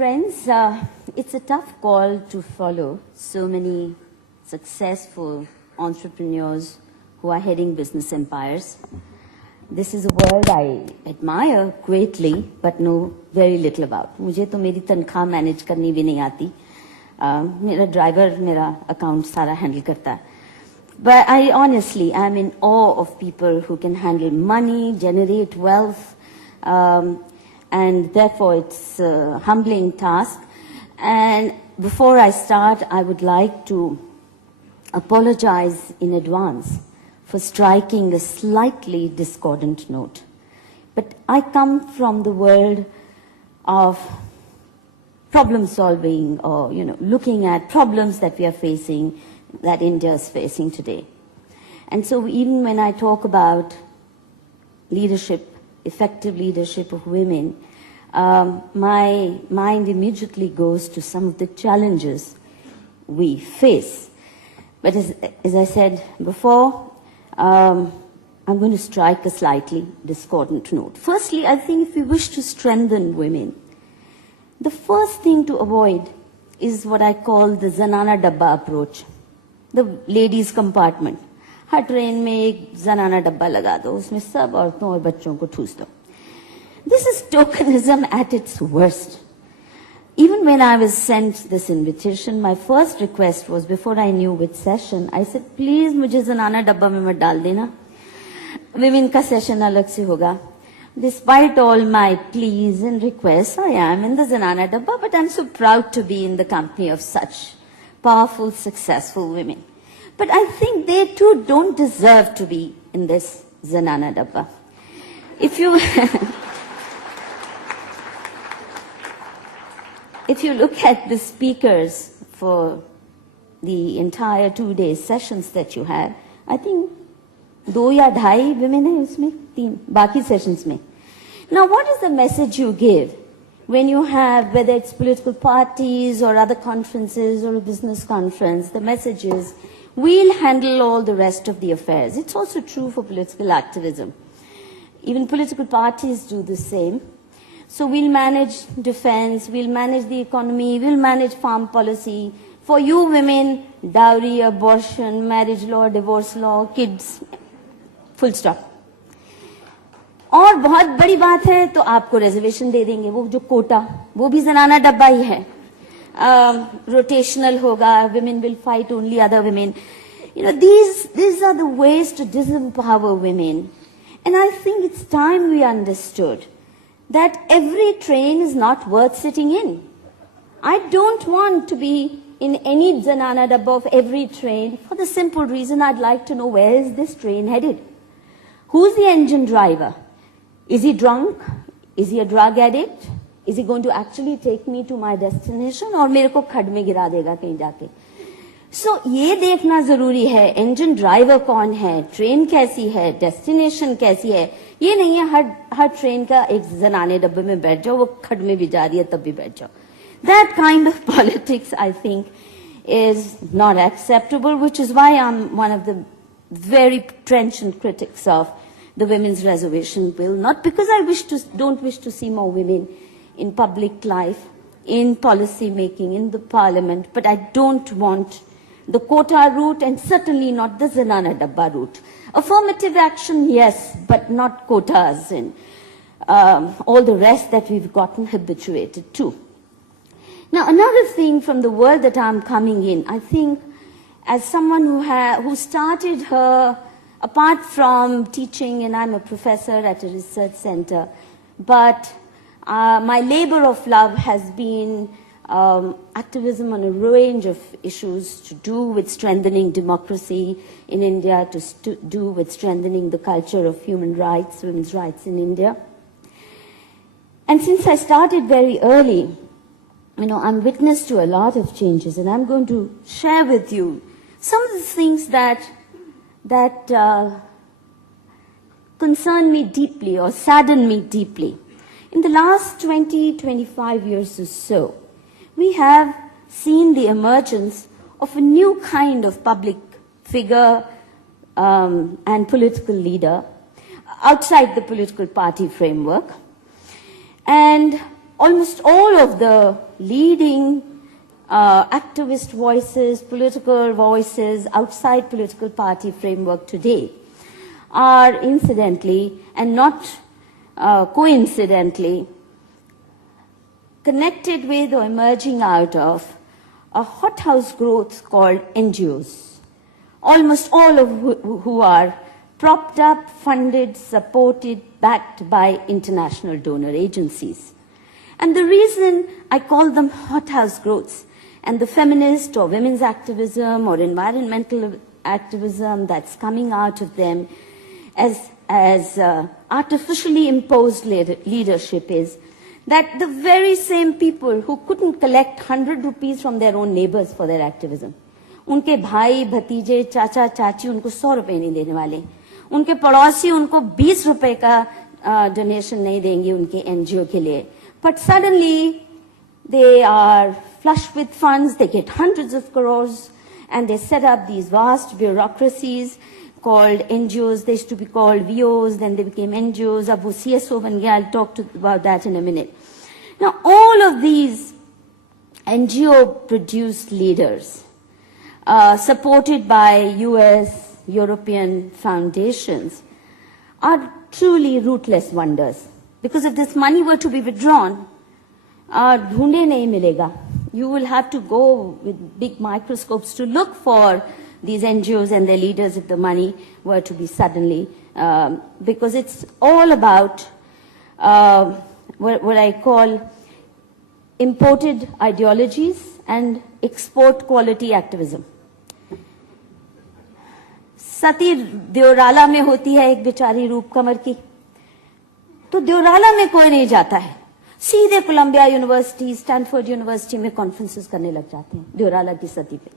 Friends, it's a tough call to follow so many successful entrepreneurs who are heading business empires. This is a world I admire greatly, but know very little about. मुझे तो मेरी तनख्वाह manage करनी भी नहीं आती. मेरा driver मेरा अकाउंट सारा हैंडल करता है. But I honestly am in awe of people who can handle money, generate wealth, and therefore it's a humbling task. And before I start, I would like to apologize in advance for striking a slightly discordant note. But I come from the world of problem solving, or looking at problems that we are facing, that India is facing today. And so even when I talk about leadership, effective leadership of women, my mind immediately goes to some of the challenges we face. But as I said before, I'm going to strike a slightly discordant note. Firstly, I think if we wish to strengthen women, the first thing to avoid is what I call the Zanana Dabba approach, the ladies compartment. Her train में एक जनाना डब्बा लगा दो, उसमें सब औरतों और बच्चों को ठूस दो. This is tokenism at its worst. Even when I was sent this invitation, my first request was, before I knew which session, I said, please मुझे जनाना डब्बा में मत डाल देना. Women का session अलग से होगा. Despite all my pleas and requests, I am in the Zanana Dabba, but I'm so proud to be in the company of such powerful, successful women. But I think they too don't deserve to be in this Zanana Dabba. If you look at the speakers for the entire 2-day sessions that you had, I think 2 या 2.5 women हैं उसमें, 3 बाकी sessions में. Now, what is the message you give when you have, whether it's political parties or other conferences or a business conference? The message is, we'll handle all the rest of the affairs. It's also true for political activism. Even political parties do the same. So we'll manage defense, we'll manage the economy, we'll manage farm policy. For you women, dowry, abortion, marriage law, divorce law, kids, full stop. और बहुत बड़ी बात है तो आपको reservation दे देंगे, वो जो कोटा, वो भी जनाना डब्बा ही है. Rotational hoga, women will fight only other women. These are the ways to disempower women. And I think it's time we understood that every train is not worth sitting in. I don't want to be in any Zanana Dabba of every train for the simple reason I'd like to know, where is this train headed? Who's the engine driver? Is he drunk? Is he a drug addict? Is he going to actually take me to my destination, और मेरे को खड्ड में गिरा देगा कहीं जाके? So ये देखना जरूरी है, engine driver कौन है, ट्रेन कैसी है, destination कैसी है. ये नहीं है हर ट्रेन का एक जनाने डब्बे में बैठ जाओ, वो खड्ड में भी जा रही है तब भी बैठ जाओ. That kind of politics, I think, is not acceptable, which is why I'm one of the very trenchant critics of the women's reservation bill. Not because I don't wish to see more women in public life, in policy making, in the parliament, but I don't want the quota route, and certainly not the Zanana Dabba route. Affirmative action, yes, but not quotas and all the rest that we've gotten habituated to. Now, another thing from the world that I'm coming in, I think, as someone who started her, apart from teaching, and I'm a professor at a research center, but my labor of love has been activism on a range of issues to do with strengthening democracy in India, to do with strengthening the culture of human rights, women's rights in India. And since I started very early, I'm witness to a lot of changes, and I'm going to share with you some of the things that concern me deeply or sadden me deeply. In the last 20-25 years or so, we have seen the emergence of a new kind of public figure and political leader outside the political party framework. And almost all of the leading activist voices, political voices outside political party framework today are incidentally and not coincidentally connected with or emerging out of a hothouse growth called NGOs. Almost all of who are propped up, funded, supported, backed by international donor agencies. And the reason I call them hothouse growths and the feminist or women's activism or environmental activism that's coming out of them as artificially imposed leadership is that the very same people who couldn't collect 100 rupees from their own neighbors for their activism, उनके भाई भतीजे चाचा चाची उनको 100 रुपए नहीं देने वाले, उनके पड़ोसी उनको 20 रुपए का डोनेशन नहीं देंगे उनके एनजीओ के लिए, but suddenly they are flush with funds, they get hundreds of crores and they set up these vast bureaucracies called NGOs. They used to be called VOs, then they became NGOs. Ab wo CSO ban gaya. I'll talk about that in a minute. Now, all of these NGO-produced leaders, supported by US, European foundations, are truly rootless wonders. Because if this money were to be withdrawn, ढूंढे नहीं मिलेगा. You will have to go with big microscopes to look for these NGOs and their leaders if the money were to be suddenly, because it's all about what I call imported ideologies and export quality activism. सती देवराला में होती है एक बेचारी रूप कमर की, तो देवराला में कोई नहीं जाता है, सीधे कोलंबिया यूनिवर्सिटी, स्टैनफोर्ड यूनिवर्सिटी में कॉन्फ्रेंसेस करने लग जाते हैं देवराला की सती पे.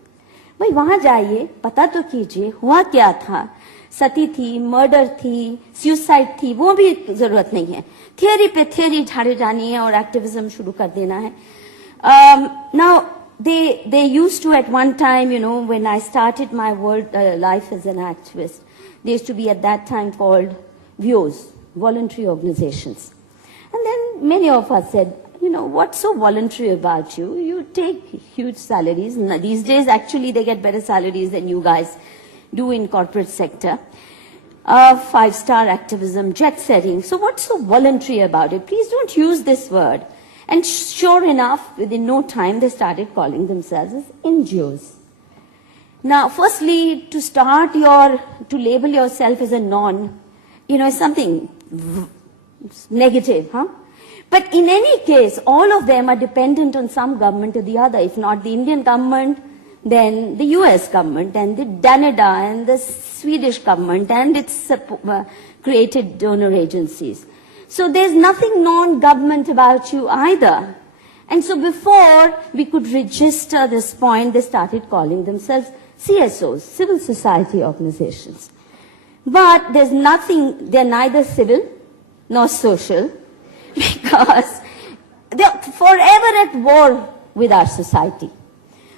भाई वहां जाइए, पता तो कीजिए हुआ क्या था. सती थी, मर्डर थी, सुसाइड थी, वो भी जरूरत नहीं है. थियरी पे थियरी झाड़े जानी है और एक्टिविज्म शुरू कर देना है. Now they used to at one time, you know, when I started my life as an activist, they used to be at that time called VOs, voluntary organizations. And then many of us said, you know, what's so voluntary about you? You take huge salaries. These days, actually, they get better salaries than you guys do in corporate sector. 5-star activism, jet setting. So what's so voluntary about it? Please don't use this word. And sure enough, within no time, they started calling themselves as NGOs. Now, firstly, to label yourself as a non, you know, is something negative, huh? But in any case, all of them are dependent on some government or the other. If not the Indian government, then the US government and the Canada and the Swedish government and its created donor agencies. So there's nothing non-government about you either. And so before we could register this point, they started calling themselves CSOs, civil society organizations. But there's nothing, they're neither civil nor social, because they're forever at war with our society.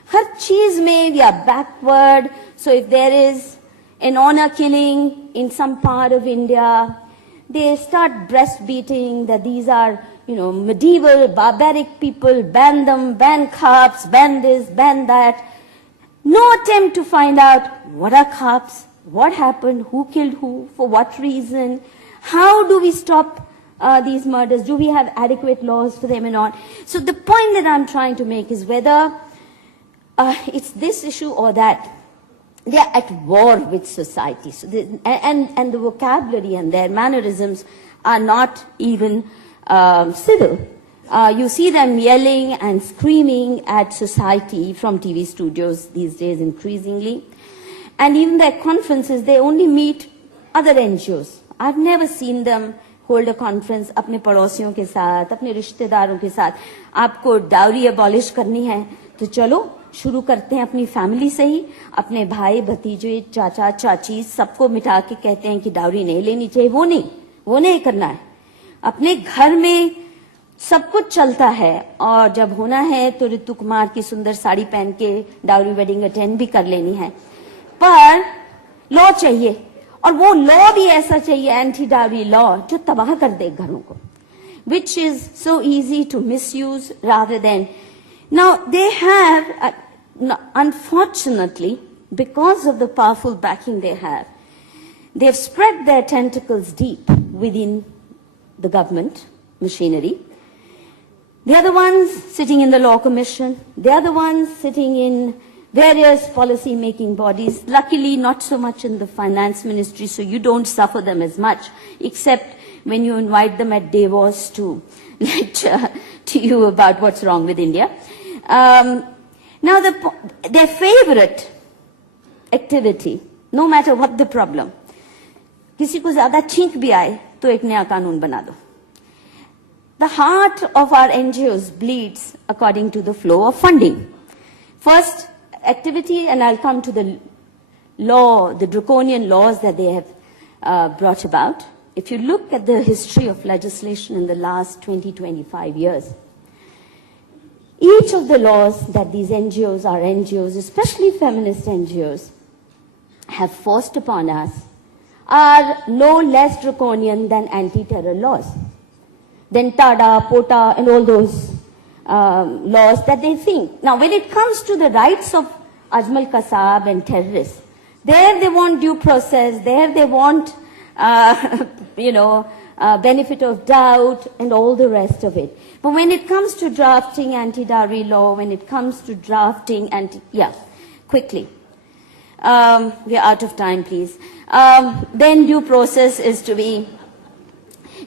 Har cheez mein we are backward. So if there is an honor killing in some part of India, they start breastbeating that these are, you know, medieval, barbaric people, ban them, ban cops, ban this, ban that. No attempt to find out what are cops, what happened, who killed who, for what reason, how do we stop these murders, do we have adequate laws for them or not. So the point that I'm trying to make is whether it's this issue or that, they are at war with society. So and the vocabulary and their mannerisms are not even civil. You see them yelling and screaming at society from TV studios these days increasingly. And even their conferences, they only meet other NGOs. I've never seen them hold a conference अपने पड़ोसियों के साथ, अपने रिश्तेदारों के साथ. आपको dowry abolish करनी है, तो चलो शुरू करते हैं अपनी फैमिली से ही. अपने भाई भतीजे चाचा चाची सबको मिटा के कहते हैं कि डाउरी नहीं लेनी चाहिए. वो नहीं करना है. अपने घर में सब कुछ चलता है और जब होना है तो ऋतु कुमार की सुंदर साड़ी पहन के डाउरी वेडिंग अटेंड भी कर लेनी है. पर लॉ चाहिए, और वो लॉ भी ऐसा चाहिए, एंटी डाउरी लॉ, जो तबाह कर दे घरों को. which is so easy to misuse rather than. Now, they have, unfortunately, because of the powerful backing they have, they've spread their tentacles deep within the government machinery. They are the ones sitting in the Law Commission. They are the ones sitting in various policy-making bodies. Luckily, not so much in the Finance Ministry, so you don't suffer them as much, except when you invite them at Davos to lecture to you about what's wrong with India. Now, their favorite activity, no matter what the problem, किसी को ज़्यादा छींक भी आए तो एक नया कानून बना दो. The heart of our NGOs bleeds according to the flow of funding. First activity, and I'll come to the law, the draconian laws that they have brought about. If you look at the history of legislation in the last 20-25 years, each of the laws that these NGOs, our NGOs, especially feminist NGOs, have forced upon us are no less draconian than anti-terror laws, than TADA, POTA, and all those laws that they think. Now, when it comes to the rights of Ajmal Kasab and terrorists, there they want due process, there they want, benefit of doubt and all the rest of it. But when it comes to drafting anti-dowry law, when it comes to drafting quickly. We are out of time, please. Then due process is to be.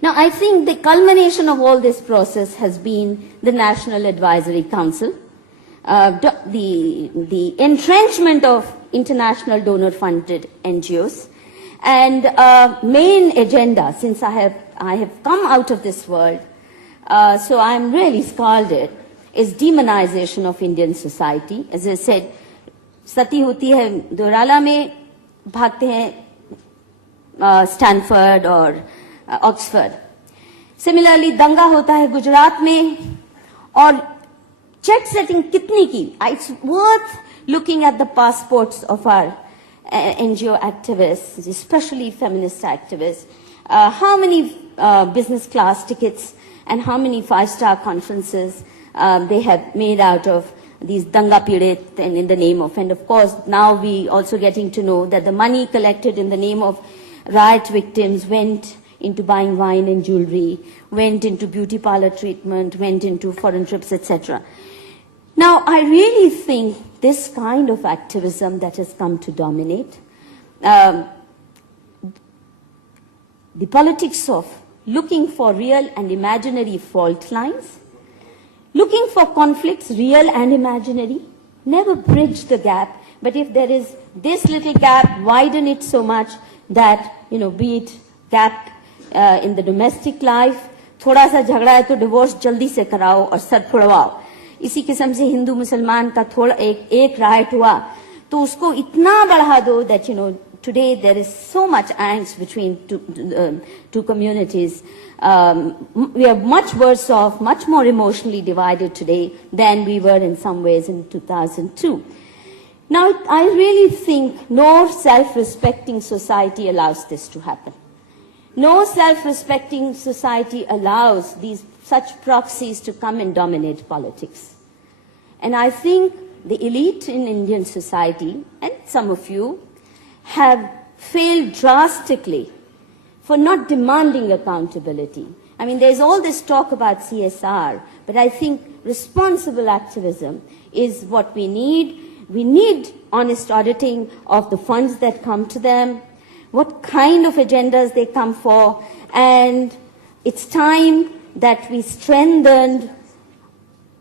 Now, I think the culmination of all this process has been the National Advisory Council, the entrenchment of international donor-funded NGOs, and main agenda, since I have come out of this world, so I'm really scalded, is demonization of Indian society. As I said, सती होती है दोराला में, भागते हैं Stanford और Oxford. Similarly दंगा होता है गुजरात में, और चेक सेटिंग कितनी की. It's worth looking at the passports of our NGO activists, especially feminist activists, how many business class tickets and how many 5-star conferences they have made out of these danga pirit and in the name of, and of course now we also getting to know that the money collected in the name of riot victims went into buying wine and jewelry, went into beauty parlor treatment, went into foreign trips, etc. Now, I really think this kind of activism that has come to dominate, the politics of looking for real and imaginary fault lines, looking for conflicts, real and imaginary, never bridge the gap, but if there is this little gap, widen it so much that, be it gap in the domestic life, थोड़ा सा झगड़ा है तो divorce जल्दी से कराओ और sir फुड़वाओ. इसी किस्म से हिंदू मुसलमान का थोड़ा एक राइट हुआ तो उसको इतना बढ़ा दो that today there is so much angst between two communities. We are much worse off, much more emotionally divided today than we were in some ways in 2002. Now, I really think no self-respecting society allows this to happen. No self-respecting society allows such proxies to come and dominate politics. And I think the elite in Indian society, and some of you, have failed drastically for not demanding accountability. I mean, there's all this talk about CSR, but I think responsible activism is what we need. We need honest auditing of the funds that come to them, what kind of agendas they come for, and it's time that we strengthened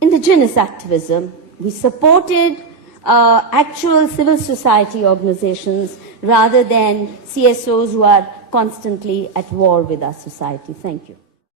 indigenous activism. We supported actual civil society organizations rather than CSOs who are constantly at war with our society. Thank you.